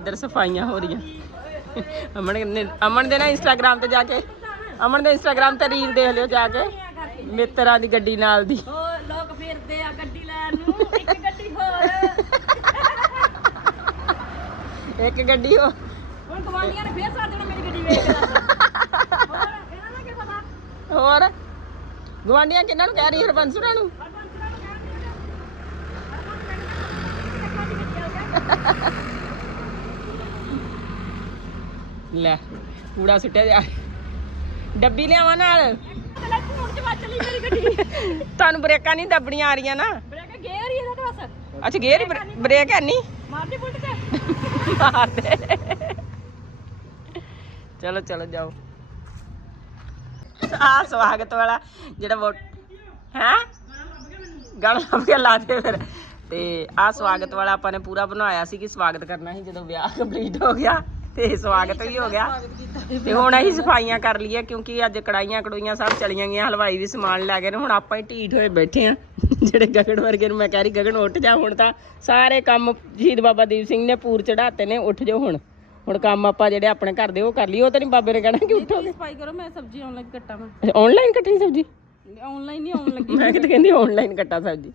ਇਧਰ ਸਫਾਈਆਂ ਹੋ ਰਹੀਆਂ। ਅਮਨ ਨੇ ਅਮਨ ਦੇ ਨਾ ਇੰਸਟਾਗ੍ਰam ਤੇ ਜਾ ਕੇ ਅਮਨ ਦੇ ਇੰਸਟਾਗ੍ਰam ਤੇ ਰੀਲ ਦੇਖ ਲਿਓ ਜਾ ਕੇ ਮਿੱਤਰਾਂ ਦੀ ਗੱਡੀ ਨਾਲ ਦੀ। ਉਹ ਲੋਕ ਫਿਰਦੇ ਆ ਗੱਡੀ ਲੈਣ ਨੂੰ ਇੱਕ ਗੱਡੀ ਹੋਰ। ਇੱਕ ਗੱਡੀ ਹੋ ਹੁਣ ਗਵਾਂਢੀਆਂ ਨੇ ਫੇਰ ਸਾਡੇ ਨਾਲ ਮੇਰੀ ਗੱਡੀ ਵੇਖ ਕੇ ਦੱਸ ਹੋਰ ਇਹਨਾਂ ਦਾ ਕੀ ਪਤਾ? ਹੋਰ? ਗਵਾਂਡੀਆਂ ਕਿਹਨਾਂ ਨੂੰ ਕਹਿ ਰਹੀ ਹਰਬੰਸ ਹੋਰਾਂ ਨੂੰ ਲੈ ਕੂੜਾ ਸੁੱਟਿਆ ਜਾ ਡੱਬੀ ਲਿਆਵਾਂ ਨਾਲ? ਤੁਹਾਨੂੰ ਬ੍ਰੇਕਾਂ ਨਹੀਂ ਦੱਬਣੀਆਂ ਆ ਰਹੀਆਂ ਨਾ? ਬ੍ਰੇਕ ਗੇਅਰ ਹੀ ਇਹਦਾ ਤਾਂ ਬਸ। ਅੱਛਾ ਗੇਅਰ ਹੀ ਬ੍ਰੇਕ ਹੈ ਨਹੀਂ? ਮਾਰਦੀ ਬੁਲਟ ਤੇ। ਚਲੋ ਚਲੋ ਜਾਓ। ਆ ਸਵਾਗਤ ਵਾਲਾ ਜਿਹੜਾ ਵੋਟ ਹੈ? ਗਾਣਾ ਲੱਭ ਕੇ ਲਾ ਦੇ ਫਿਰ। ਤੇ ਆ ਸਵਾਗਤ ਵਾਲਾ ਆਪਾਂ ਨੇ ਪੂਰਾ ਬਣਾਇਆ ਸੀ ਕਿ ਸਵਾਗਤ ਕਰਨਾ ਸੀ ਜਦੋਂ ਵਿਆਹ ਕੰਪਲੀਟ ਹੋ ਗਿਆ। ਤੇ ਸਵਾਗਤ ਵੀ ਹੋ ਗਿਆ। ਤੇ ਹੁਣ ਅਸੀਂ ਸਫਾਈਆਂ ਕਰ ਲਈਏ ਕਿਉਂਕਿ ਅੱਜ ਕੜਾਈਆਂ ਕੜੋਈਆਂ ਸਭ ਚਲੀਆਂ ਗਈਆਂ ਹਲਵਾਈ ਵੀ ਸਮਾਨ ਲੈ ਗਏ ਨੇ ਹੁਣ ਆਪਾਂ ਹੀ ਢੀਠ ਹੋਏ ਬੈਠੇ ਆ। ਜਿਹੜੇ ਗਗਨ ਵਰਗੇ ਨੂੰ ਮੈਂ ਕਹਿ ਰਹੀ ਗਗਨ ਉੱਠ ਜਾ ਹੁਣ ਤਾਂ। ਸਾਰੇ ਕੰਮ ਸ਼ਹੀਦ ਬਾਬਾ ਦੀਪ ਸਿੰਘ ਨੇ ਪੂਰ ਚੜਾਤੇ ਨੇ ਉੱਠ ਜਾਓ ਹੁਣ। ਹੁਣ ਕੰਮ ਆਪਾਂ ਜਿਹੜੇ ਆਪਣੇ ਘਰ ਦੇ ਉਹ ਕਰ ਲਈ ਉਹ ਤਾਂ ਨਹੀਂ ਬਾਬੇ ਨੇ ਕਹਿਣਾ ਕਿ ਉੱਠੋਗੇ ਸਫ਼ਾਈ ਕਰੋ ਮੈਂ ਸਬਜ਼ੀ ਲੱਗੀ ਕੱਟਾਂ ਮੈਂ ਆਨਲਾਈਨ ਕੱਟਣੀ ਸਬਜੀ? ਆਨਲਾਈਨ ਨਹੀਂ ਆਉਣ ਲੱਗੀ ਮੈਂ ਕਿਤੇ ਕਹਿੰਦੀ ਆਨਲਾਈਨ ਕੱਟਾ ਸਬਜੀ।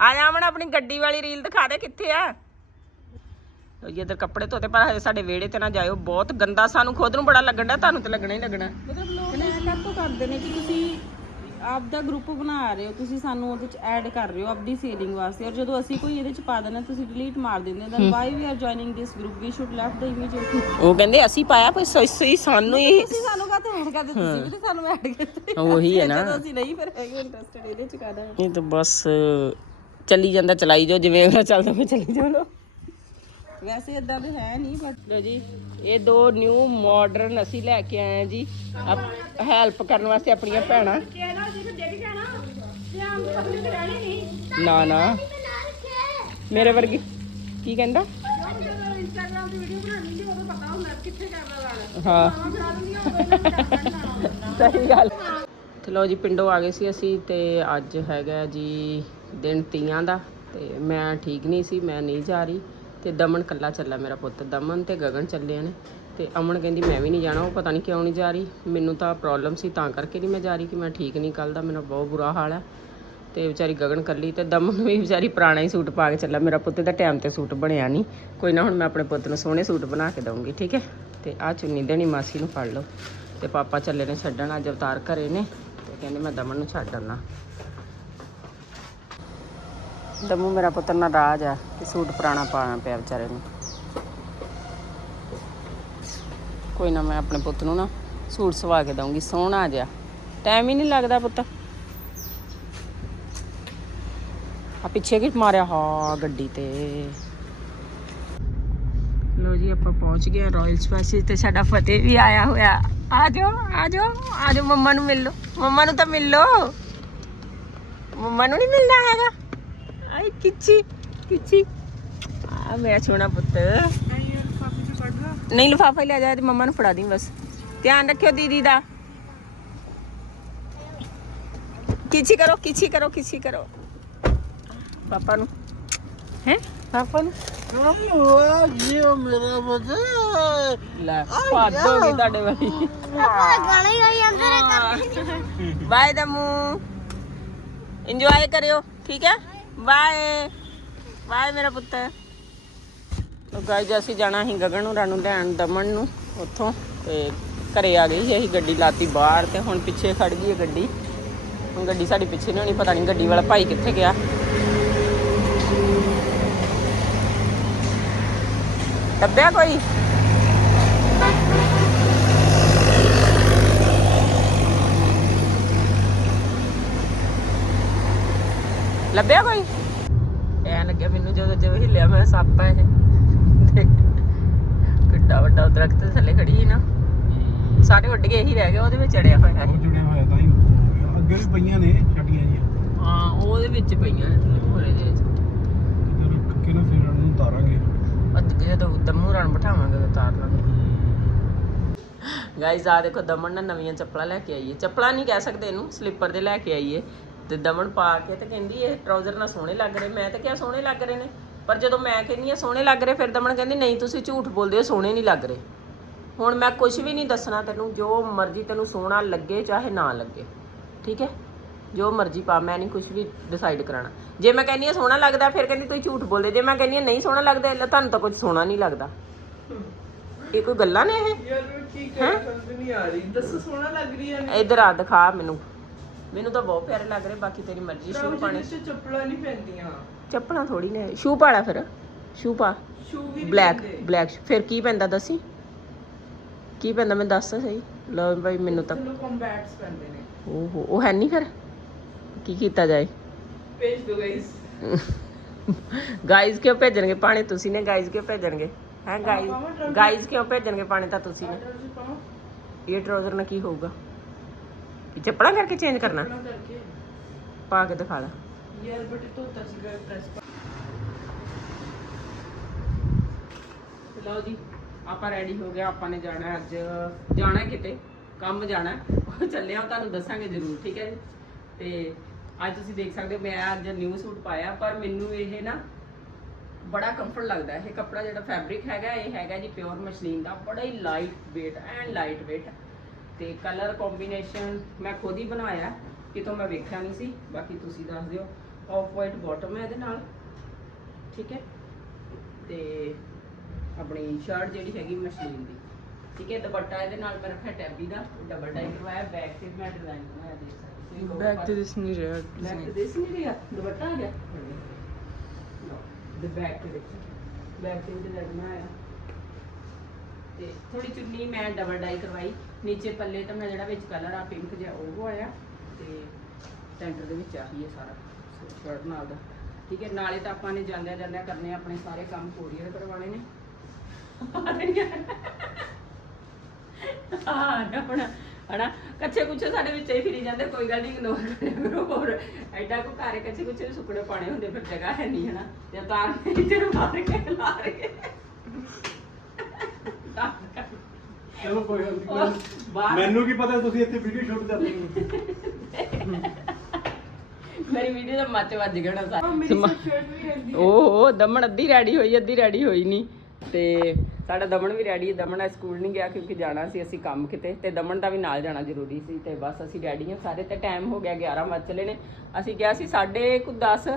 ਆ ਜਾ ਮਣ ਆਪਣੀ ਗੱਡੀ ਵਾਲੀ ਰੀਲ ਦਿਖਾ ਦੇ ਕਿੱਥੇ ਆ। ਜੀ ਇਧਰ ਕੱਪੜੇ ਧੋਤੇ ਪਰ ਹਜੇ ਸਾਡੇ ਵਿਹੜੇ ਤੇ ਨਾ ਜਾਇਓ। ਬਹੁਤ ਗੰਦਾ ਸਾਨੂੰ ਖੁਦ ਨੂੰ ਬੜਾ ਲੱਗਣ ਤੁਹਾਨੂੰ ਤੇ ਲੱਗਣਾ ਹੀ ਲੱਗਣਾ। ਮਤਲਬ ਲੋਕ ਐ ਕਾਤੋਂ ਕਰਦੇ ਨੇ ਕਿ ਤੁਸੀਂ ਆਪ ਦਾ ਗਰੁੱਪ ਬਣਾ ਰਹੇ ਹੋ ਤੁਸੀਂ ਸਾਨੂੰ ਉਹਦੇ ਚ ਐਡ ਕਰ ਰਹੇ ਹੋ ਆਪਦੀ ਸੇਲਿੰਗ ਵਾਸਤੇ। ਔਰ ਜਦੋਂ ਅਸੀਂ ਕੋਈ ਇਹਦੇ ਚ ਪਾ ਹਾਂ, ਤੁਸੀਂ ਡਿਲੀਟ ਮਾਰ ਦਿੰਦੇ ਹੋ then why we are joining this group we should left the image ਉਹ ਕਹਿੰਦੇ ਅਸੀਂ ਪਾਇਆ ਕੋਈ ਸਹੀ ਸਾਨੂੰ ਹੀ ਤੁਸੀਂ ਸਾਨੂੰ ਕਾਹਤੋਂ ਐਡ ਕਰਦੇ ਤੁਸੀਂ ਵੀ ਤੇ ਸਾਨੂੰ ਐਡ ਕਰਦੇ ਉਹੀ ਹੈ ਨਾ। ਜਦੋਂ ਅਸੀਂ ਨਹੀਂ ਫਿਰ ਹੈਗੇ ਇੰਟਰਸਟਡ ਇਹਦੇ ਚ ਕਾਦਾ ਇਹ ਤਾਂ ਬਸ ਚੱਲੀ ਜਾਂਦਾ ਚਲਾਈ ਜਾਓ ਜਿਵੇਂ ਚੱਲਦਾ ਮੈਂ ਚੱਲੀ ਜਾਓ। ਵੈਸੇ ਇਦਾਂ ਤੇ ਹੈ ਨਹੀਂ ਬਟ ਲੋ ਜੀ, ਇਹ ਦੋ ਨਿਊ ਮਾਡਰਨ ਅਸੀਂ ਲੈ ਕੇ ਆਏ ਆ ਜੀ। ਹੈਲਪ ਕਰਨ ਵਾਸਤੇ ਆਪਣੀਆਂ ਭੈਣਾਂ। ਨਾ ਨਾ। ਮੇਰੇ ਵਰਗੀ, ਕੀ ਕਹਿੰਦਾ? ਹਾਂ। ਸਹੀ ਗੱਲ। ਤੇ ਲੋ ਜੀ, ਪਿੰਡੋਂ ਆ ਗਏ ਸੀ ਅਸੀਂ ਤੇ ਅੱਜ ਹੈਗਾ ਜੀ, ਦਿਨ ਤੀਆਂ ਦਾ। ਤੇ ਮੈਂ ਠੀਕ ਨਹੀਂ ਸੀ, ਮੈਂ ਨਹੀਂ ਜਾ ਰਹੀ। ਤੇ ਦਮਨ ਕੱਲਾ ਚੱਲਾ ਮੇਰਾ ਪੁੱਤ। ਦਮਨ ਤੇ ਗਗਨ ਚੱਲੇ ਨੇ ਤੇ ਅਮਨ ਕਹਿੰਦੀ, ਮੈਂ ਵੀ ਨਹੀਂ ਜਾਣਾ, ਉਹ ਪਤਾ ਨਹੀਂ ਕਿਉਂ ਨਹੀਂ ਜਾ ਰਹੀ। ਮੈਨੂੰ ਤਾਂ ਪ੍ਰੋਬਲਮ ਸੀ, ਤਾਂ ਕਰਕੇ ਨਹੀਂ ਮੈਂ ਜਾ ਰਹੀ ਕਿ ਮੈਂ ਠੀਕ ਨਹੀਂ ਕੱਲ ਦਾ, ਮੇਰਾ ਬਹੁਤ ਬੁਰਾ ਹਾਲ ਹੈ ਤੇ ਵਿਚਾਰੀ ਗਗਨ ਕੱਲੀ ਤੇ ਦਮਨ ਵੀ ਵਿਚਾਰੀ ਪੁਰਾਣਾ ਹੀ ਸੂਟ ਪਾ ਕੇ ਚੱਲਾ। ਮੇਰਾ ਪੁੱਤ ਦਾ ਟਾਈਮ ਤੇ ਸੂਟ ਬਣਿਆ ਨਹੀਂ। ਕੋਈ ਨਾ ਹੁਣ ਮੈਂ ਆਪਣੇ ਪੁੱਤ ਨੂੰ ਸੋਹਣੇ ਸੂਟ ਬਣਾ ਕੇ ਦਊਂਗੀ, ਠੀਕ ਹੈ? ਤੇ ਆ ਚੁੰਨੀ ਦੇਣੀ ਮਾਸੀ ਨੂੰ ਫੜ ਲਓ। ਤੇ ਪਾਪਾ ਚੱਲੇ ਨੇ ਛੱਡਣ, ਅੱਜ ਅਵਤਾਰ ਘਰੇ ਨੇ। ਤੇ ਕਹਿੰਦੇ, ਮੈਂ ਦਮਨ ਨੂੰ ਛੱਡ ਆਉਣਾ ਦਮੂ ਮੇਰਾ ਪੁੱਤਰ ਨਾਰਾਜ਼ ਆ ਕਿ ਸੂਟ ਪੁਰਾਣਾ ਪਾਣਾ ਪਿਆ ਵਿਚਾਰੇ ਨੂੰ। ਕੋਈ ਨਾ ਮੈਂ ਆਪਣੇ ਪੁੱਤ ਨੂੰ ਨਾ ਸੂਟ ਸਵਾ ਕੇ ਦਊਂਗੀ, ਸੋਹਣਾ ਜਿਹਾ। ਟਾਈਮ ਹੀ ਨਹੀਂ ਲੱਗਦਾ ਪੁੱਤ। ਆ ਪਿੱਛੇ ਕਿ ਮਾਰਿਆ? ਹਾਂ, ਗੱਡੀ ਤੇ। ਲੋ ਜੀ, ਆਪਾਂ ਪਹੁੰਚ ਗਏ ਰਾਇਲ ਸਪੈਸਿਸ ਤੇ ਸਾਡਾ ਫਤਿਹ ਵੀ ਆਇਆ ਹੋਇਆ। ਆ ਜਾਓ ਆ ਜਾਓ ਆ ਜਾਓ ਮੰਮਾ ਨੂੰ ਮਿਲ ਲਓ। ਮੰਮਾ ਨੂੰ ਤਾਂ ਮਿਲ ਲਓ। ਮੰਮਾ ਨੂੰ ਨਹੀਂ ਮਿਲਣਾ ਹੈਗਾ। ਆਈ ਕਿੱਚੀ ਕਿੱਚੀ। ਆ ਮੇਰਾ ਸੋਹਣਾ ਪੁੱਤ। ਨਹੀਂ ਲਿਫਾਫਾ ਹੀ ਲੈ ਜਾ ਤੇ ਮੰਮਾ ਨੂੰ ਫੜਾ ਦੀ ਬਸ। ਧਿਆਨ ਰੱਖਿਓ ਦੀਦੀ ਦਾ। ਕਿੱਚੀ ਕਰੋ ਕਿੱਚੀ ਕਰੋ ਕਿੱਚੀ ਕਰੋ। ਪਾਪਾ ਨੂੰ। ਹੈ? ਪਾਪਾ ਨੂੰ। ਜੀਓ ਮੇਰਾ ਬਚਾ ਲੈ ਪਾਦੋ ਵੀ ਤੁਹਾਡੇ ਵਾਲੀ ਗਾਣਾ ਹੀ ਆਈ ਅੰਦਰ ਬਾਏ ਦਮੂ। ਇੰਜੋਏ ਕਰਿਓ ਠੀਕ ਹੈ? ਬਾਏ ਬਾਏ ਮੇਰਾ ਪੁੱਤ। ਗਾਇਜ਼ ਅਸੀਂ ਜਾਣਾ ਸੀ ਗਗਨ ਨੂੰ ਲੈਣ ਦਮਨ ਨੂੰ ਉੱਥੋਂ ਤੇ ਘਰੇ ਆ ਗਈ ਸੀ ਅਸੀਂ ਗੱਡੀ ਲਾਤੀ ਬਾਹਰ ਤੇ ਹੁਣ ਪਿੱਛੇ ਖੜ ਗਈ ਹੈ ਗੱਡੀ। ਹੁਣ ਗੱਡੀ ਸਾਡੀ ਪਿੱਛੇ ਨਹੀਂ ਹੋਣੀ, ਪਤਾ ਨਹੀਂ ਗੱਡੀ ਵਾਲਾ ਭਾਈ ਕਿੱਥੇ ਗਿਆ। ਲੱਭਿਆ ਕੋਈ? ਲੱਭਿਆ ਕੋਈ? ਐ ਲੱਗਿਆ ਮੈਨੂੰ ਜਦੋਂ ਜਦੋਂ ਹਿੱਲਿਆ ਮੈਂ ਸੱਪ ਇਹ। ਦੇਖ, ਕਿੱਡਾ ਵੱਡਾ ਦਰਖਤ ਦੇ ਥੱਲੇ ਖੜੀ ਸੀ ਨਾ। ਸਾਰੇ ਉੱਡ ਗਏ ਹੀ ਰਹਿ ਗਏ ਉਹਦੇ ਵਿੱਚ ਚੜਿਆ ਹੋਇਆ। ਉਹ ਹੈ ਜੁੜਿਆ ਹੋਇਆ ਤਾਂ ਹੀ ਹੋ ਗਿਆ। ਅੱਗੇ ਵੀ ਪਈਆਂ ਨੇ ਛਟੀਆਂ ਜੀਆਂ ਹਾਂ ਉਹਦੇ ਵਿੱਚ ਪਈਆਂ ਨੇ ਥੋੜੇ ਜਿਹੇ ਤੇ ਰੱਖ ਕੇ ਨਾ ਫਿਰ ਉਹਨੂੰ ਜਦੋਂ ਦਮੂ ਰਨ ਬਿਠਾਵਾਂਗੇ ਤਾਂ ਉਤਾਰ ਲਾਂਗੇ। ਗਾਇਜ਼ ਆ ਦੇਖੋ ਦਮਨ ਨੇ ਨਵੀਆਂ ਚੱਪਲਾਂ ਲੈ ਕੇ ਆਈ ਹੈ ਚੱਪਲਾਂ ਨਹੀਂ ਕਹਿ ਸਕਦੇ ਇਹਨੂੰ ਸਲੀਪਰ ਦੇ ਲੈ ਕੇ ਆਈ ਹੈ ਤੇ ਦਮਨ ਪਾ ਕੇ ਤੇ ਕਹਿੰਦੀ ਇਹ ਟਰਾਊਜ਼ਰ ਨਾਲ ਸੋਹਣੇ ਲੱਗ ਰਹੇ। ਮੈਂ ਤਾਂ ਕਿਹਾ ਸੋਹਣੇ ਲੱਗ ਰਹੇ ਨੇ। ਪਰ ਜਦੋਂ ਮੈਂ ਕਹਿੰਦੀ ਆ ਸੋਹਣੇ ਲੱਗ ਰਹੇ ਫਿਰ ਦਮਨ ਕਹਿੰਦੀ ਨਹੀਂ ਤੁਸੀਂ ਝੂਠ ਬੋਲਦੇ ਹੋ ਸੋਹਣੇ ਨਹੀਂ ਲੱਗ ਰਹੇ। ਹੁਣ ਮੈਂ ਕੁਝ ਵੀ ਨਹੀਂ ਦੱਸਣਾ ਤੈਨੂੰ। ਜੋ ਮਰਜ਼ੀ ਤੈਨੂੰ ਸੋਹਣਾ ਲੱਗੇ ਚਾਹੇ ਨਾ ਲੱਗੇ। ਠੀਕ ਹੈ? ਜੋ ਮਰਜ਼ੀ ਪਾ ਮੈਂ ਨਹੀਂ ਕੁਝ ਵੀ ਡਿਸਾਈਡ ਕਰਾਣਾ ਜੇ ਮੈਂ ਕਹਿੰਦੀ ਆ ਸੋਹਣਾ ਲੱਗਦਾ ਫਿਰ ਕਹਿੰਦੀ ਤੁਸੀਂ ਝੂਠ ਬੋਲਦੇ ਜੇ ਮੈਂ ਕਹਿੰਦੀ ਆ ਨਹੀਂ ਸੋਹਣਾ ਲੱਗਦਾ ਲੈ ਤੁਹਾਨੂੰ ਤਾਂ ਕੁਝ ਸੋਹਣਾ ਨਹੀਂ ਲੱਗਦਾ। ਇਹ ਕੋਈ ਗੱਲਾਂ ਨੇ ਇਹ? ਯਾਰ ਕੀ ਕਰ? ਸਮਝ ਨਹੀਂ ਆ ਰਹੀ। ਦੱਸੋ ਸੋਹਣਾ ਲੱਗ ਰਹੀ ਹੈ ਇਧਰ ਆ ਦਿਖਾ ਮੈਨੂੰ। ਮੈਨੂੰ ਤਾਂ ਬਹੁਤ ਪਿਆਰੇ ਲੱਗ ਰਹੇ ਬਾਕੀ ਤੇਰੀ ਮਰਜ਼ੀ ਸ਼ੂ ਪਾਣੇ ਚ ਚੱਪਲਾਂ ਨਹੀਂ ਪੈਂਦੀਆਂ। ਚੱਪਲਾਂ ਥੋੜੀ ਨੇ ਸ਼ੂ ਪਾਲਾ ਫਿਰ ਸ਼ੂ ਪਾ। ਸ਼ੂ ਵੀ ਨਹੀਂ ਬਲੈਕ ਪੈਂਦੇ। ਬਲੈਕ ਫਿਰ ਕੀ ਪੈਂਦਾ ਦੱਸੀ? ਕੀ ਪੈਂਦਾ ਮੈਨੂੰ ਦੱਸ ਤਾਂ ਸਹੀ? ਲਓ ਭਾਈ ਮੈਨੂੰ ਤਾਂ ਚਲੋ ਕੰਬੈਟਸ ਪੈਂਦੇ ਨੇ। ਓਹੋ ਉਹ ਹੈ ਨਹੀਂ ਫਿਰ? ਕੀ ਕੀਤਾ ਜਾਏ? ਭੇਜ ਦੋ ਗਾਇਸ ਗਾਈਜ਼ ਕਿਉਂ ਭੇਜਣਗੇ ਪਾਣੀ? ਤੁਸੀਂ ਨੇ ਗਾਈਜ਼ ਕਿਉਂ ਭੇਜਣਗੇ? ਹੈ ਗਾਈਜ਼ ਗਾਈਜ਼ ਕਿਉਂ ਭੇਜਣਗੇ ਪਾਣੀ ਤਾਂ ਤੁਸੀਂ ਨੇ? ਇਹ ਟਰਾਊਜ਼ਰ ਨਾਲ ਕੀ ਹੋਊਗਾ? ਚੱਪਲਾਂ ਕਰਕੇ ਚੇਂਜ ਕਰਨਾ। ਕਰਕੇ। ਪਾ ਕੇ ਦਿਖਾ ਲੈ ਯਾਰ ਬਟ ਧੋਤਾ ਸੀਗਾ ਪ੍ਰੈਸ ਲਓ ਜੀ ਆਪਾਂ ਰੈਡੀ ਹੋ ਗਏ ਆਪਾਂ ਨੇ ਜਾਣਾ ਅੱਜ ਜਾਣਾ ਕਿਤੇ? ਕੰਮ ਜਾਣਾ। ਉਹ ਚੱਲੇ ਆ ਤੁਹਾਨੂੰ ਦੱਸਾਂਗੇ ਜ਼ਰੂਰ ਠੀਕ ਹੈ ਜੀ? ਤੇ ਅੱਜ ਤੁਸੀਂ ਦੇਖ ਸਕਦੇ ਹੋ ਮੈਂ ਅੱਜ ਨਿਊ ਸੂਟ ਪਾਇਆ ਪਰ ਮੈਨੂੰ ਇਹ ਨਾ ਬੜਾ ਕੰਫਰਟ ਲੱਗਦਾ ਇਹ ਕੱਪੜਾ ਜਿਹੜਾ ਫੈਬਰਿਕ ਹੈਗਾ ਇਹ ਹੈਗਾ ਜੀ ਪਿਓਰ ਮਸ਼ਲੀਨ ਦਾ ਬੜਾ ਹੀ light weight and light weight ਤੇ ਕਲਰ ਕੰਬੀਨੇਸ਼ਨ ਮੈਂ ਖੁਦ ਹੀ ਬਣਾਇਆ ਕਿਤੋਂ ਮੈਂ ਵੇਖਿਆ ਨਹੀਂ ਸੀ ਬਾਕੀ ਤੁਸੀਂ ਦੱਸ ਦਿਓ। ਆਫ ਵਾਈਟ ਬਾਟਮ ਹੈ ਇਹਦੇ ਨਾਲ ਠੀਕ ਹੈ? ਤੇ ਆਪਣੀ ਸ਼ਰਟ ਜਿਹੜੀ ਹੈਗੀ ਮਸ਼ਲੀਨ ਦੀ ਠੀਕ ਹੈ? ਦੁਪੱਟਾ ਇਹਦੇ ਨਾਲ ਮੈਂ ਰੱਖਿਆ ਟੈਬੀ ਦਾ ਡਬਲ ਟਾਈ ਕਰਵਾਇਆ ਬੈਕ ਤੇ ਮੈਂ ਡਿਜ਼ਾਈਨ ਬਣਾਇਆ ਦੇਖ ਸਕਦੇ ਹੋ। ਬੈਕ ਤੇ ਦਿਸ ਨਹੀਂ ਰਿਹਾ ਬੈਕ ਤੇ ਦਿਸ ਨਹੀਂ ਰਿਹਾ ਦੁਪੱਟਾ ਆ ਗਿਆ। ਦੇ ਬੈਕ ਤੇ ਦੇਖੋ। ਬੈਕ ਤੇ ਡਿਜ਼ਾਈਨ ਬਣਾਇਆ। ਤੇ ਥੋੜੀ ਚੁੰਨੀ ਮੈਂ ਡਬਲ ਡਾਈ ਕਰਵਾਈ। ਨੀਚੇ ਪੱਲੇ ਤਾਂ ਮੈਂ ਜਿਹੜਾ ਵਿੱਚ ਕਲਰ ਆ ਪਿੰਕ ਜਿਹਾ ਉਹ ਆਇਆ ਤੇ ਸੈਂਟਰ ਦੇ ਵਿੱਚ ਆਹੀ ਹੈ ਸਾਰਾ ਸ਼ਰਟ ਨਾਲ ਦਾ। ਠੀਕ ਹੈ, ਨਾਲੇ ਤਾਂ ਆਪਾਂ ਨੇ ਜਾਂਦਿਆਂ ਜਾਂਦਿਆਂ ਕਰਨੇ ਆਪਣੇ ਸਾਰੇ ਕੰਮ ਕੋਰੀਅਰ ਕਰਵਾਉਣੇ ਨੇ। ਹਾਂ ਨਾ ਹੁਣ ਕੱਚੇ ਕੁੱਚੇ ਸਾਡੇ ਵਿੱਚ ਹੀ ਫਿਰੀ ਜਾਂਦੇ, ਕੋਈ ਗੱਲ ਨਹੀਂ ਇਗਨੋਰ ਕਰਿਆ ਕਰੋ, ਹੋਰ ਐਡਾ ਕੋ ਘਾਰੇ ਕੱਚੇ ਕੁੱਚੇ ਵੀ ਸੁੱਕਣੇ ਪਾਣੇ ਹੁੰਦੇ, ਫਿਰ ਜਗ੍ਹਾ ਹੈ ਨਹੀਂ, ਹਨਾ। ਤੇ ਤਾਰ ਤੇ ਮਾਰ ਕੇ। ਚਲੋ ਕੋਈ ਗੱਲ ਬਾਹਰ- ਮੈਨੂੰ ਕੀ ਪਤਾ ਤੁਸੀਂ ਇੱਥੇ ਵੀਡੀਓ ਸ਼ੂਟ ਕਰਦੇ ਹੋ। ਮੇਰੀ ਵੀਡੀਓ ਦਾ ਮੱਚ ਵੱਜ ਗਿਆ ਨਾ ਮੇਰੀ ਸਾਰਾ ਸ਼ਰਟ ਵੀ ਰਹਿੰਦੀ ਓਹੋ ਦਮਨ ਅੱਧੀ ਰੈਡੀ ਹੋਈ ਅੱਧੀ ਰੈਡੀ ਹੋਈ ਨਹੀਂ। ਤੇ ਸਾਡਾ ਦਮਨ ਵੀ ਰੈਡੀ ਹੈ ਦਮਨ ਅੱਜ ਸਕੂਲ ਨਹੀਂ ਗਿਆ ਕਿਉਂਕਿ ਜਾਣਾ ਸੀ ਅਸੀਂ ਕੰਮ ਕਿਤੇ। ਤੇ ਦਮਨ ਦਾ ਵੀ ਨਾਲ ਜਾਣਾ ਜ਼ਰੂਰੀ ਸੀ ਤੇ ਬਸ ਅਸੀਂ ਰੈਡੀ ਹਾਂ। ਸਾਰੇ ਤੇ ਟਾਈਮ ਹੋ ਗਿਆ 11 ਵੱਜ ਚਲੇ ਨੇ। ਅਸੀਂ ਕਿਹਾ ਸੀ ਸਾਢੇ ਕੁ 10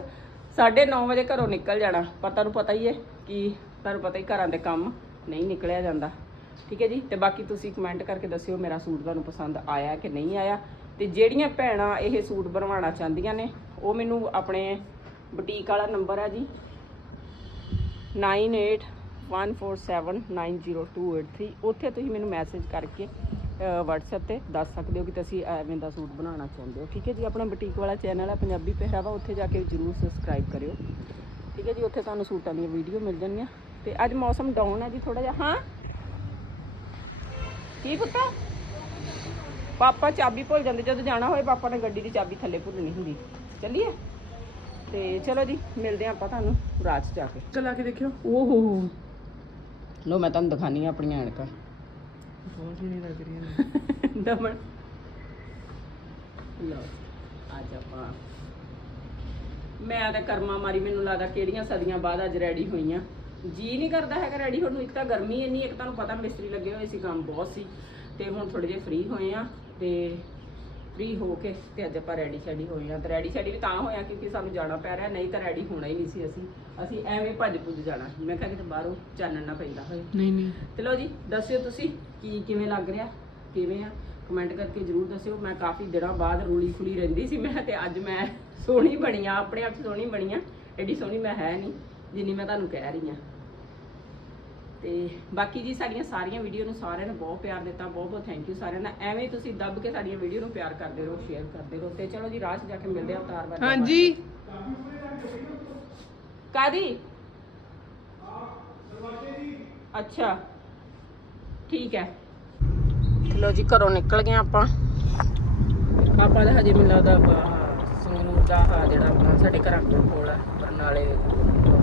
9:30 ਵਜੇ ਘਰੋਂ ਨਿਕਲ ਜਾਣਾ। ਪਰ ਤੁਹਾਨੂੰ ਪਤਾ ਹੀ ਹੈ ਕਿ ਤੁਹਾਨੂੰ ਪਤਾ ਹੀ ਘਰਾਂ ਦੇ ਕੰਮ। ਨਹੀਂ ਨਿਕਲਿਆ ਜਾਂਦਾ ਠੀਕ ਹੈ ਜੀ ਤੇ ਬਾਕੀ ਤੁਸੀਂ ਕਮੈਂਟ ਕਰਕੇ ਦੱਸਿਓ ਮੇਰਾ ਸੂਟ ਤੁਹਾਨੂੰ ਪਸੰਦ ਆਇਆ ਕਿ ਨਹੀਂ ਆਇਆ ਤੇ ਜਿਹੜੀਆਂ ਭੈਣਾਂ ਇਹ ਸੂਟ ਬਣਵਾਉਣਾ ਚਾਹੁੰਦੀਆਂ ਨੇ ਉਹ ਮੈਨੂੰ ਆਪਣੇ ਬੁਟੀਕ ਵਾਲਾ ਨੰਬਰ ਹੈ ਜੀ 9814790283 ਉੱਥੇ ਤੁਸੀਂ ਮੈਨੂੰ ਮੈਸੇਜ ਕਰਕੇ ਅ, WhatsApp ਤੇ ਦੱਸ ਸਕਦੇ ਹੋ ਕਿ ਤੁਸੀਂ ਐਵੇਂ ਦਾ ਸੂਟ ਬਣਾਉਣਾ ਚਾਹੁੰਦੇ ਹੋ ਠੀਕ ਹੈ ਜੀ ਆਪਣਾ ਬੁਟੀਕ ਵਾਲਾ ਚੈਨਲ ਹੈ ਪੰਜਾਬੀ ਪਹਿਰਾਵਾ ਉੱਥੇ ਜਾ ਕੇ ਜਰੂਰ ਸਬਸਕ੍ਰਾਈਬ ਕਰਿਓ ਠੀਕ ਹੈ ਜੀ ਉੱਥੇ ਤੁਹਾਨੂੰ ਸੂਟਾਂ ਦੀਆਂ ਵੀਡੀਓ ਮਿਲ ਜਾਣਗੀਆਂ ਤੇ ਅੱਜ ਮੌਸਮ ਡਾਊਨ ਹੈ ਜੀ ਥੋੜਾ ਜਿਹਾ ਹਾਂ? ਕੀ ਪੁੱਤਾ? ਪਾਪਾ ਚਾਬੀ ਭੁੱਲ ਜਾਂਦੇ ਜਦੋਂ ਜਾਣਾ ਹੋਏ ਪਾਪਾ ਨੇ ਗੱਡੀ ਦੀ ਚਾਬੀ ਥੱਲੇ ਭੁੱਲਣੀ ਹੁੰਦੀ। ਚੱਲੀਏ? ਤੇ ਚਲੋ ਜੀ ਮਿਲਦੇ ਹਾਂ ਆਪਾਂ ਤੁਹਾਨੂੰ ਰਾਤ 'ਚ ਜਾ ਕੇ। ਚਲਾ ਕੇ ਦੇਖਿਓ। ਓਹੋ। ਲੋ ਮੈਂ ਤੁਹਾਨੂੰ ਦਿਖਾਨੀ ਆ ਆਪਣੀਆਂ ਐਨਕਾਂ। ਬਹੁਤ ਨਹੀਂ ਲੱਗ ਰਹੀਆਂ ਨੇ। ਦਮਨ। ਲੋ ਅੱਜ ਆਪਾਂ ਮੈਂ ਤਾਂ ਕਰਮਾ ਮਾਰੀ ਮੈਨੂੰ ਲੱਗਦਾ ਕਿਹੜੀਆਂ ਸਦੀਆਂ ਬਾਅਦ ਅੱਜ ਰੈਡੀ ਹੋਈਆਂ। ਜੀ ਨਹੀਂ ਕਰਦਾ ਹੈਗਾ ਰੈਡੀ ਹੋਣ ਨੂੰ ਇੱਕ ਤਾਂ ਗਰਮੀ ਇੰਨੀ ਇੱਕ ਤੁਹਾਨੂੰ ਪਤਾ ਮਿਸਤਰੀ ਲੱਗੇ ਹੋਏ ਸੀ ਕੰਮ ਬਹੁਤ ਸੀ ਤੇ ਹੁਣ ਥੋੜੇ ਜਿਹਾ ਫ੍ਰੀ ਹੋਏ ਆ ਤੇ ਫ੍ਰੀ ਹੋ ਕੇ ਤੇ ਅੱਜ ਆਪਾਂ ਰੈਡੀ ਸ਼ੈਡੀ ਹੋਏ ਆ। ਤੇ ਰੈਡੀ ਸ਼ੈਡੀ ਵੀ ਤਾਂ ਹੋਇਆ ਕਿਉਂਕਿ ਸਾਨੂੰ ਜਾਣਾ ਪੈ ਰਿਹਾ ਨਹੀਂ ਤਾਂ ਰੈਡੀ ਹੋਣਾ ਹੀ ਨਹੀਂ ਸੀ ਅਸੀਂ। ਅਸੀਂ ਐਵੇਂ ਭੱਜ ਭੁੱਜ ਜਾਣਾ। ਮੈਂ ਕਿਹਾ ਕਿਤੇ ਬਾਹਰੋਂ ਚਾਨਣ ਨਾ ਪੈਂਦਾ ਹੋਏ। ਨਹੀਂ ਨਹੀਂ। ਤੇ ਲਓ ਜੀ ਦੱਸਿਓ ਤੁਸੀਂ ਕੀ ਕਿਵੇਂ ਲੱਗ ਰਿਹਾ ਕਿਵੇਂ ਆ? ਕਮੈਂਟ ਕਰਕੇ ਜਰੂਰ ਦੱਸਿਓ। ਮੈਂ ਕਾਫੀ ਦਿਨਾਂ ਬਾਅਦ ਰੂਲੀ ਫੁਲੀ ਰਹਿੰਦੀ ਸੀ ਮੈਂ ਤੇ ਅੱਜ ਮੈਂ ਸੋਹਣੀ ਬਣੀ ਆ ਆਪਣੇ ਆਪ ਸੋਹਣੀ ਬਣੀ ਆ। ਐਡੀ ਸੋਹਣੀ ਮੈਂ ਹੈ ਨਹੀਂ ਜਿੰਨੀ ਮੈਂ ਤੁਹਾਨੂੰ ਕਹਿ ਰਹੀ ਆ ਤੇ ਬਾਕੀ ਜੀ ਸਾਡੀਆਂ ਸਾਰੀਆਂ ਵੀਡੀਓ ਨੂੰ ਸਾਰਿਆਂ ਨੇ ਬਹੁਤ ਪਿਆਰ ਦਿੱਤਾ ਬਹੁਤ ਬਹੁਤ ਥੈਂਕ ਯੂ ਸਾਰਿਆਂ ਦਾ। ਐਵੇਂ ਤੁਸੀਂ ਦੱਬ ਕੇ ਸਾਡੀਆਂ ਵੀਡੀਓ ਨੂੰ ਪਿਆਰ ਕਰਦੇ ਰਹੋ ਸ਼ੇਅਰ ਕਰਦੇ ਰਹੋ ਤੇ ਚਲੋ ਜੀ ਰਾਹ 'ਚ ਜਾ ਕੇ ਮਿਲਦੇ ਆ ਉਤਾਰ ਵਾਰ ਹਾਂਜੀ। ਕਾਦੀ ਅੱਛਾ। ਠੀਕ ਹੈ। ਲੋ ਜੀ ਘਰੋਂ ਨਿਕਲ ਗਏ ਆਪਾਂ। ਆਪਾਂ ਦਾ ਹਜੇ ਮੈਨੂੰ ਲੱਗਦਾ ਸੰਗਰੂਰ ਦਾ ਜਿਹੜਾ ਆਪਣਾ ਸਾਡੇ ਘਰਾਂ ਦੇ ਕੋਲ ਆ ਬਰਨਾਲੇ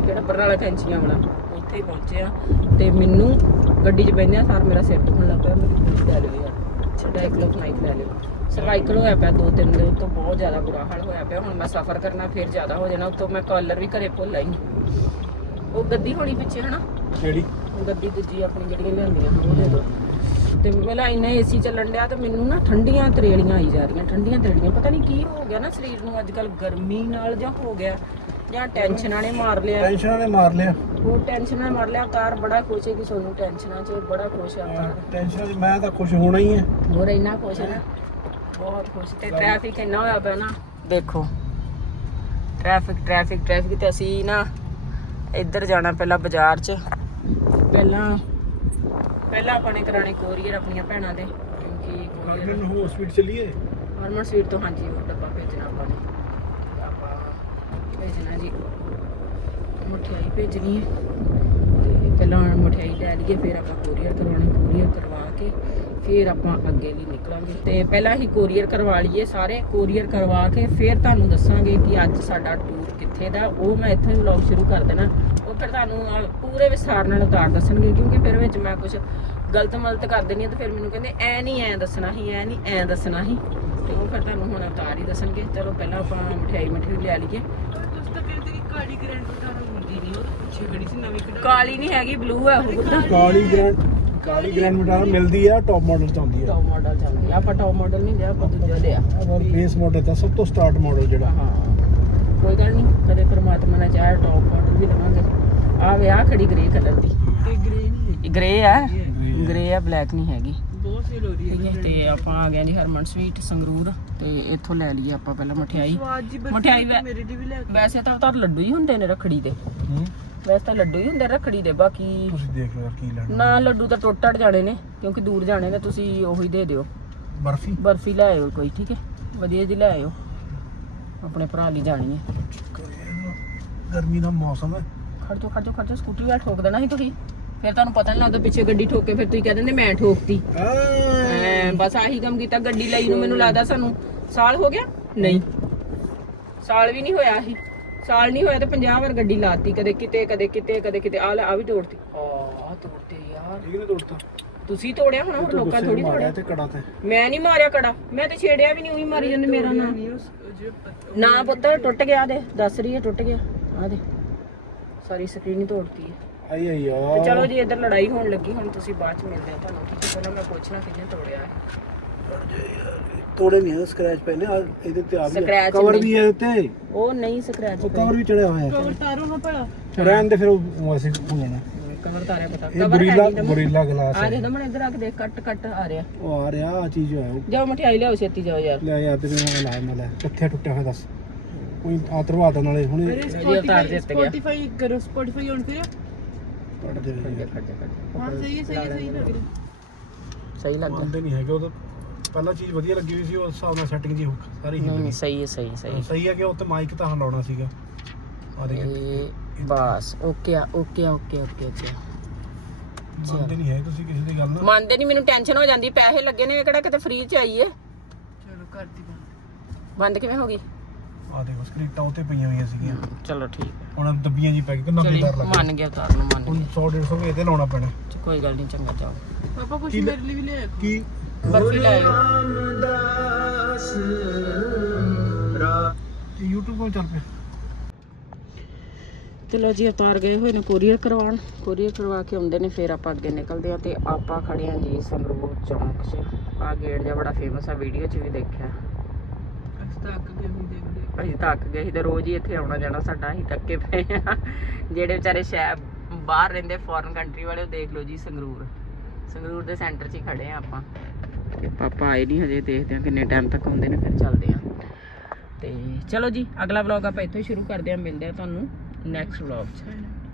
ਕਿਹੜਾ ਬਰਨਾਲਾ ਫੈਂਚੀਆਂ ਵਾਲਾ? ਉੱਥੇ ਹੀ ਪਹੁੰਚੇ ਆ ਤੇ ਮੈਨੂੰ ਗੱਡੀ 'ਚ ਬੈਠਿਆ ਸਾਰ ਮੇਰਾ ਸਿਰ ਦੁਖਣ ਲੱਗ ਪਿਆ ਮੈਨੂੰ ਗੋਲੀ ਲੈ ਲਿਓ ਯਾਰ ਛੱਡਾ ਇੱਕ ਲੋਕ ਨਾਈਟ ਲੈ ਲਿਓ ਸਰਵਾਈਕਲ ਹੋਇਆ ਪਿਆ ਦੋ ਤਿੰਨ ਦਿਨ ਤੋਂ ਬਹੁਤ ਜ਼ਿਆਦਾ ਬੁਰਾ ਹਾਲ ਹੋਇਆ ਪਿਆ। ਹੁਣ ਮੈਂ ਸਫ਼ਰ ਕਰਨਾ ਫਿਰ ਜ਼ਿਆਦਾ ਹੋ ਜਾਣਾ ਉੱਤੋਂ ਮੈਂ ਕਾਲਰ ਵੀ ਘਰੇ ਭੁੱਲ ਆਈ। ਉਹ ਗੱਦੀ ਹੋਣੀ ਪਿੱਛੇ ਹਨਾ? ਕਿਹੜੀ? ਉਹ ਗੱਦੀ ਦੂਜੀ ਆਪਣੀ ਜਿਹੜੀਆਂ ਲਿਆਂਦੀਆਂ ਉਹ ਦੇ ਦੋ ਤੇ ਪਹਿਲਾਂ ਇੰਨਾ ਏਸੀ ਚੱਲਣ ਡਿਆ ਤੇ ਮੈਨੂੰ ਨਾ ਠੰਡੀਆਂ ਤਰੇਲੀਆਂ ਆਈ ਜਾ ਰਹੀਆਂ ਠੰਡੀਆਂ ਤਰੇਲੀਆਂ। ਪਤਾ ਨਹੀਂ ਕੀ ਹੋ ਗਿਆ ਨਾ ਸਰੀਰ ਨੂੰ ਅੱਜ ਕੱਲ ਗਰਮੀ ਨਾਲ ਜਾਂ ਹੋ ਗਿਆ। ਜਾਂ ਟੈਨਸ਼ਨਾਂ ਨੇ ਮਾਰ ਲਿਆ। ਟੈਨਸ਼ਨਾਂ ਨੇ ਮਾਰ ਲਿਆ। ਉਹ ਟੈਨਸ਼ਨਾਂ ਨੇ ਮਾਰ ਲਿਆ ਕਾਰ ਬੜਾ ਖੁਸ਼ ਹੈ ਕਿ ਸੋਨੂੰ ਟੈਨਸ਼ਨਾਂ 'ਚ ਬੜਾ ਖੁਸ਼ ਆ ਕਾਰ ਟੈਨਸ਼ਨਾਂ 'ਚ ਮੈਂ ਤਾਂ ਖੁਸ਼ ਹੋਣਾ ਹੀ ਹੈ ਹੋਰ ਇੰਨਾ ਖੁਸ਼ ਹੈ ਨਾ? ਬਹੁਤ ਖੁਸ਼। ਤੇ ਟ੍ਰੈਫਿਕ ਇੰਨਾ ਹੋਇਆ ਪਿਆ ਨਾ। ਦੇਖੋ ਟ੍ਰੈਫਿਕ ਟ੍ਰੈਫਿਕ ਟ੍ਰੈਫਿਕ ਤੇ ਅਸੀਂ ਨਾ ਇੱਧਰ ਜਾਣਾ ਪਹਿਲਾਂ ਬਾਜ਼ਾਰ 'ਚ। ਪਹਿਲਾਂ ਪਹਿਲਾਂ ਆਪਾਂ ਨੇ ਕਰਾਣੇ ਕੋਰੀਅਰ ਆਪਣੀਆਂ ਭੈਣਾਂ ਦੇ। ਕਿਉਂਕਿ ਹਰਮਨ ਹਸਪੀਟਲ ਚੱਲੀਏ। ਹਰਮਨ ਸਵੀਟ ਤੋਂ ਹਾਂਜੀ ਉਹ ਡੱਬਾ ਭੇਜਣਾ ਆਪਾਂ ਨੇ ਤੇ ਆਪਾਂ ਭੇਜਣਾ ਜੀ। ਮਠਿਆਈ ਭੇਜਣੀ ਹੈ। ਤੇ ਪਹਿਲਾਂ ਮਠਿਆਈ ਲੈ ਲਈਏ, ਫਿਰ ਆਪਾਂ ਕੋਰੀਅਰ ਕਰਵਾਉਣਾ ਕੋਰੀਅਰ ਕਰਵਾ ਕੇ ਫਿਰ ਆਪਾਂ ਅੱਗੇ ਲਈ ਨਿਕਲਾਂਗੇ। ਤੇ ਪਹਿਲਾਂ ਹੀ ਕੋਰੀਅਰ ਕਰਵਾ ਲਈਏ ਸਾਰੇ। ਕੋਰੀਅਰ ਕਰਵਾ ਕੇ ਫਿਰ ਤੁਹਾਨੂੰ ਦੱਸਾਂਗੇ ਕਿ ਅੱਜ ਸਾਡਾ ਟੂਰ ਕਿੱਥੇ ਦਾ। ਉਹ ਮੈਂ ਇੱਥੇ ਹੀ ਵਲੌਗ ਸ਼ੁਰੂ ਕਰ ਦੇਣਾ। ਉਹ ਫਿਰ ਤੁਹਾਨੂੰ ਪੂਰੇ ਵਿਸਥਾਰ ਨਾਲ ਉਤਾਰ ਦੱਸਣਗੇ, ਕਿਉਂਕਿ ਫਿਰ ਵਿੱਚ ਮੈਂ ਕੁਝ ਗਲਤ ਮਲਤ ਕਰ ਦੇਣੀ ਆ ਤੇ ਫਿਰ ਮੈਨੂੰ ਕਹਿੰਦੇ, ਐ ਨਹੀਂ ਐ ਦੱਸਣਾ ਹੀ, ਐ ਨਹੀਂ ਐ ਦੱਸਣਾ ਹੀ। ਤੇ ਉਹ ਫਿਰ ਤੁਹਾਨੂੰ ਹੁਣ ਉਤਾਰ ਹੀ ਦੱਸਣਗੇ। ਚਲੋ, ਪਹਿਲਾਂ ਆਪਾਂ ਮਠਿਆਈ ਮਠਿਆਈ ਲੈ ਲਈਏ। ਤੁਸੀਂ ਤਾਂ ਕਹਿੰਦੇ ਕਿ ਕਾਲੀ ਗ੍ਰੈਂਡ ਪਟਾਰਾ ਹੁੰਦੀ ਨਹੀਂ ਉਹ ਪਿੱਛੇ ਖੜੀ ਸੀ ਨਵੀਂ ਕਢਾਈ ਕਾਲੀ ਨਹੀਂ ਹੈਗੀ ਬਲੂ ਹੈ ਉਹ ਕਾਲੀ ਗ੍ਰੈਂਡ ਕਾਲੀ ਗ੍ਰੈਂਡ ਮਟਾਰਾ ਮਿਲਦੀ ਆ ਟੌਪ ਮਾਡਲ ਚ ਆਉਂਦੀ ਆ। ਟੌਪ ਮਾਡਲ ਚੱਲਦੀ ਆ। ਆਪਾਂ ਟੌਪ ਮਾਡਲ ਨਹੀਂ ਲਿਆ ਆਪਾਂ ਦੂਜਾ ਲਿਆ। ਔਰ ਬੇਸ ਮਾਡਲ ਤਾਂ ਸਭ ਤੋਂ ਸਟਾਰਟ ਮਾਡਲ ਜਿਹੜਾ। ਹਾਂ। ਕੋਈ ਗੱਲ ਨਹੀਂ ਕਦੇ ਪ੍ਰਮਾਤਮਾ ਨੇ ਚਾਹਿਆ ਟੌਪ ਮਾਡਲ ਵੀ ਲਵਾਂਗੇ। ਆ ਵਿਆਹ ਖੜੀ ਗ੍ਰੇ ਕਲਰ ਦੀ। ਤੇ ਗ੍ਰੇ ਨਹੀਂ ਗ੍ਰੇ ਆ ਗ੍ਰੇ ਆ ਬਲੈਕ ਨਹੀਂ ਹੈਗੀ। ਬਹੁਤ ਸੇਲ ਹੋ ਰਹੀ ਹੈ ਠੀਕ ਹੈ ਤੇ ਆਪਾਂ ਆ ਗਏ ਜੀ ਹਰਮਨ ਸਵੀਟ ਸੰਗਰੂਰ ਤੇ ਇੱਥੋਂ ਲੈ ਲਈਏ ਆਪਾਂ ਪਹਿਲਾਂ ਮਠਿਆਈ। ਮਠਿਆਈ ਵੈ- ਮੇਰੇ ਲਈ ਵੀ ਲੈ ਕੇ। ਵੈਸੇ ਤਾਂ ਤਾਂ ਲੱਡੂ ਹੀ ਹੁੰਦੇ ਨੇ ਰਖੜੀ ਦੇ। ਵੈਸੇ ਤਾਂ ਲੱਡੂ ਹੀ ਹੁੰਦੇ ਰਖੜੀ ਦੇ ਬਾਕੀ ਤੁਸੀਂ ਦੇਖ ਲਓ ਯਾਰ ਕੀ ਲੈਣਾ ਨਾ ਲੱਡੂ ਤਾਂ ਟੁੱਟ ਟੜ ਜਾਣੇ ਨੇ ਕਿਉਂਕਿ ਦੂਰ ਜਾਣੇ ਨੇ ਤੁਸੀਂ ਉਹੀ ਦੇ ਦਿਓ। ਬਰਫੀ? ਬਰਫੀ ਲੈ ਆਇਓ ਕੋਈ ਠੀਕ ਹੈ? ਵਧੀਆ ਜੀ ਲੈ ਆਇਓ। ਆਪਣੇ ਭਰਾ ਲਈ ਜਾਣੀ ਹੈ। ਗਰਮੀ ਦਾ ਮੌਸਮ ਹੈ। ਖੜ ਜਾ ਖੜ ਜਾ ਖੜ ਜਾ ਸਕੂਟਰੀ ਵਾਲਾ ਠੋਕ ਦੇਣਾ ਸੀ ਤੁਸੀਂ। ਫਿਰ ਤੁਹਾਨੂੰ ਪਤਾ ਨਹੀਂ ਲੱਗਦਾ ਪਿੱਛੇ ਗੱਡੀ ਠੋਕੇ ਫਿਰ ਤੁਸੀਂ ਕਹਿ ਦਿੰਦੇ ਮੈਂ ਠੋਕਤੀ। ਐਂ ਬਸ ਆਹੀ ਕੰਮ ਕੀਤਾ ਗੱਡੀ ਲਈ ਨੂੰ ਮੈਨੂੰ ਲੱਗਦਾ ਸਾਨੂੰ ਸਾਲ ਹੋ ਗਿਆ? ਨਹੀਂ। ਸਾਲ ਵੀ ਨਹੀਂ ਹੋਇਆ ਸੀ ਸਾਲ ਨਹੀਂ ਹੋਇਆ ਤੇ 50 ਵਾਰ ਗੱਡੀ ਲਾਤੀ ਕਦੇ ਕਿਤੇ ਕਦੇ ਕਿਤੇ ਕਦੇ ਕਿਤੇ। ਆ ਲੈ ਆ ਵੀ ਤੋੜਤੀ। ਆ ਤੋੜਤੇ ਯਾਰ। ਠੀਕ ਨੇ ਤੋੜਤਾ? ਤੁਸੀਂ ਤੋੜਿਆ ਹੋਣਾ ਹੋਰ ਲੋਕਾਂ ਥੋੜੀ ਤੋੜਿਆ? ਤੇ ਕੜਾ ਤੇ। ਮੈਂ ਨਹੀਂ ਮਾਰਿਆ ਕੜਾ। ਮੈਂ ਤੇ ਛੇੜਿਆ ਵੀ ਨਹੀਂ ਉਹੀ ਮਾਰੀ ਜਾਂਦੇ ਮੇਰਾ ਨਾਂ। ਨਾ ਪੁੱਤ ਟੁੱਟ ਗਿਆ ਦੇ ਦੱਸ ਰਹੀ ਹੈ ਟੁੱਟ ਗਿਆ। ਆ ਦੇ ਸਾਰੀ ਸਕਰੀਨ ਹੀ ਤੋੜਤੀ ਹੈ। ਆਈ ਆਈ ਤੇ ਚਲੋ ਜੀ ਇੱਧਰ ਲੜਾਈ ਹੋਣ ਲੱਗੀ ਹੁਣ ਤੁਸੀਂ ਬਾਅਦ ਚ ਮਿਲਦੇ ਆ ਤੁਹਾਨੂੰ। ਹੈ ਪਹਿਲਾਂ ਮੈਂ ਪੁੱਛਣਾ ਕਿਹਨੇ ਤੋੜਿਆ ਹੈ ਤੋੜੇ ਨਹੀਂ ਹੈ ਸਕ੍ਰੈਚ ਪੈ ਨੇ ਆ ਇਹਦੇ ਤੇ ਆ ਵੀ Scratch ਕਵਰ। ਵੀ ਹੈ ਉੱਤੇ ਉਹ ਨਹੀਂ ਸਕ੍ਰੈਚ ਉਹ ਕਵਰ ਵੀ ਚੜਿਆ ਹੋਇਆ ਹੈ। ਕਵਰ ਤਾਰੋ ਨਾ ਭਲਾ। ਰਹਿਣ ਦੇ ਫਿਰ ਉਹ ਵੈਸੇ ਹੋ ਜਾਣਾ। ਕਵਰ ਤਾਰਿਆ ਪਤਾ। ਇਹ ਕਵਰ ਹੈ ਗੋਰੀਲਾ ਨਹੀਂ ਦਮਨ ਗੋਰੀਲਾ ਗਲਾਸ ਆ ਹੈ। ਦੇ ਦਮਨ ਇੱਧਰ ਆ ਕੇ ਦੇਖ ਕੱਟ ਕੱਟ ਆ ਰਿਹਾ। ਉਹ ਆ ਰਿਹਾ ਆ ਚੀਜ਼ ਹੈ ਉਹ। ਜਾਓ ਮਠਿਆਈ ਲਿਆਓ ਛੇਤੀ ਜਾਓ ਯਾਰ। ਲੈ ਯਾਰ ਤੇ ਮੈਂ ਲਾ ਮੈਂ ਲੈ। ਕਿੱਥੇ ਟੁੱਟਿਆ ਹੋਇਆ ਦੱਸ। ਕੋਈ ਆ ਤਰਵਾ ਦੇ ਨਾਲੇ ਹੁਣੇ ਮੇਰੇ ਇਹ ਉਤਾਰ ਸਪੋਟੀਫਾਈ ਦਿੱਤੇ ਗਿਆ। ਸਪੋਟੀਫਾਈ ਕਰੋ ਸਪੋਟੀਫਾਈ ਔਨ ਕਰਿਓ ਕੱਟ ਦੇ ਖੜ ਜਾ, ਖੜ ਜਾ, ਖੜ ਜਾ। ਹਾਂ ਸਹੀ ਹੈ ਸਹੀ ਹੈ ਸਹੀ ਲੱਗ ਰਿਹਾ ਸਹੀ ਲੱਗ ਗਿਆ। ਮੰਨਦੇ ਨਹੀਂ ਹੈਗੇ ਉਹ ਤਾਂ। ਪਹਿਲਾਂ ਚੀਜ਼ ਵਧੀਆ ਲੱਗੀ ਹੋਈ ਸੀ ਉਸ ਹਿਸਾਬ ਨਾਲ ਸੈਟਿੰਗ ਜੀ ਸਾਰੀ ਨਹੀਂ ਹਿੱਲ ਨਹੀਂ ਗਈ। ਸਹੀ ਹੈ ਸਹੀ ਸਹੀ ਸਹੀ ਹੈ ਕਿ ਉੱਤੇ ਮਾਈਕ ਤਾਂ ਲਾਉਣਾ ਸੀਗਾ। ਆ ਦੇਖ। ਇਹ ਬਸ ਓਕੇ ਆ ਓਕੇ ਆ ਓਕੇ ਓਕੇ ਓਕੇ ਮੰਨਦੇ ਨਹੀਂ ਹੈ ਤੁਸੀਂ ਕਿਸੇ ਦੀ ਗੱਲ ਨਾ। ਮੰਨਦੇ ਨਹੀਂ ਮੈਨੂੰ ਟੈਨਸ਼ਨ ਹੋ ਜਾਂਦੀ ਪੈਸੇ ਲੱਗੇ ਨੇ ਇਹ ਕਿਹੜਾ ਕਿਤੇ ਫ੍ਰੀ ਚ ਆਈਏ? ਚਲੋ ਕਰ ਦੀ ਬੰਦ ਬੰਦ ਕਿਵੇਂ ਹੋ ਗਈ? ਆ ਦੇਖੋ ਸਕ੍ਰਿਪਟਾਂ ਉੱਤੇ ਪਈਆਂ ਹੋਈਆਂ ਸੀਗੀਆਂ। ਚਲੋ ਠੀਕ ਹੈ। ਹੁਣ ਦੱਬੀਆਂ ਜੀ ਪੈ ਗਈ ਕਿੰਨਾ ਚਲੀ ਬੇਦਾਰ ਲੱਗ ਮੰਨ ਗਿਆ ਤਾਰ ਨੂੰ ਮੰਨ ਹੁਣ ਗਿਆ। 100 150 ਵੀ ਇਹਦੇ ਲਾਉਣਾ ਪੈਣਾ। ਚ- ਕੋਈ ਗੱਲ ਨਹੀਂ ਚੰਗਾ ਜਾਓ। ਪਾਪਾ ਕੁਝ ਕੀ ਲੈ- ਮੇਰੇ ਲਈ ਵੀ ਲੈ ਆਓ ਕੀ? ਬਰਫੀ ਲੈ ਆਇਓ। ਇਹ YouTube ਕੋਲ ਚੱਲ ਪਿਆ। ਚਲੋ ਜੀ ਉਤਾਰ ਗਏ ਹੋਏ ਨੇ ਕੋਰੀਅਰ ਕਰਵਾਉਣ। ਕੋਰੀਅਰ ਕਰਵਾ ਕੇ ਆਉਂਦੇ ਨੇ ਫਿਰ ਆਪਾਂ ਅੱਗੇ ਨਿਕਲਦੇ ਆ ਤੇ ਆਪਾਂ ਖੜੇ ਆ ਜੀ ਸੰਗਰੂਰ ਚੌਂਕ 'ਚ। ਆ ਗੇਟ ਜਿਹਾ ਬੜਾ ਫੇਮਸ ਆ ਵੀਡੀਓ 'ਚ ਵੀ ਦੇਖਿਆ। ਅਸੀਂ ਤਾਂ ਅੱਕ ਗਏ ਵੀ ਦੇਖਦੇ ਅਸੀਂ ਥੱਕ ਗਏ ਸੀ ਤੇ ਰੋਜ਼ ਹੀ ਇੱਥੇ ਆਉਣਾ ਜਾਣਾ ਸਾਡਾ, ਅਸੀਂ ਥੱਕੇ ਪਏ ਆ। ਜਿਹੜੇ ਵਿਚਾਰੇ ਸ਼ਹਿਰ ਬਾਹਰ ਰਹਿੰਦੇ ਫੋਰਨ ਕੰਟਰੀ ਵਾਲੇ, ਉਹ ਦੇਖ ਲਓ ਜੀ ਸੰਗਰੂਰ। ਸੰਗਰੂਰ ਦੇ ਸੈਂਟਰ 'ਚ ਹੀ ਖੜੇ ਆ ਆਪਾਂ। ਤੇ ਪਾਪਾ ਆਏ ਨਹੀਂ ਹਜੇ, ਦੇਖਦੇ ਆ ਕਿੰਨੇ ਟਾਈਮ ਤੱਕ ਆਉਂਦੇ ਨੇ, ਫਿਰ ਚੱਲਦੇ ਆ ਤੇ ਚਲੋ ਜੀ, ਅਗਲਾ ਵਲੌਗ ਆਪਾਂ ਇੱਥੋਂ ਹੀ ਸ਼ੁਰੂ ਕਰਦੇ ਆ ਮਿਲਦੇ ਆ ਤੁਹਾਨੂੰ ਨੈਕਸਟ ਵਲੌਗ 'ਚ।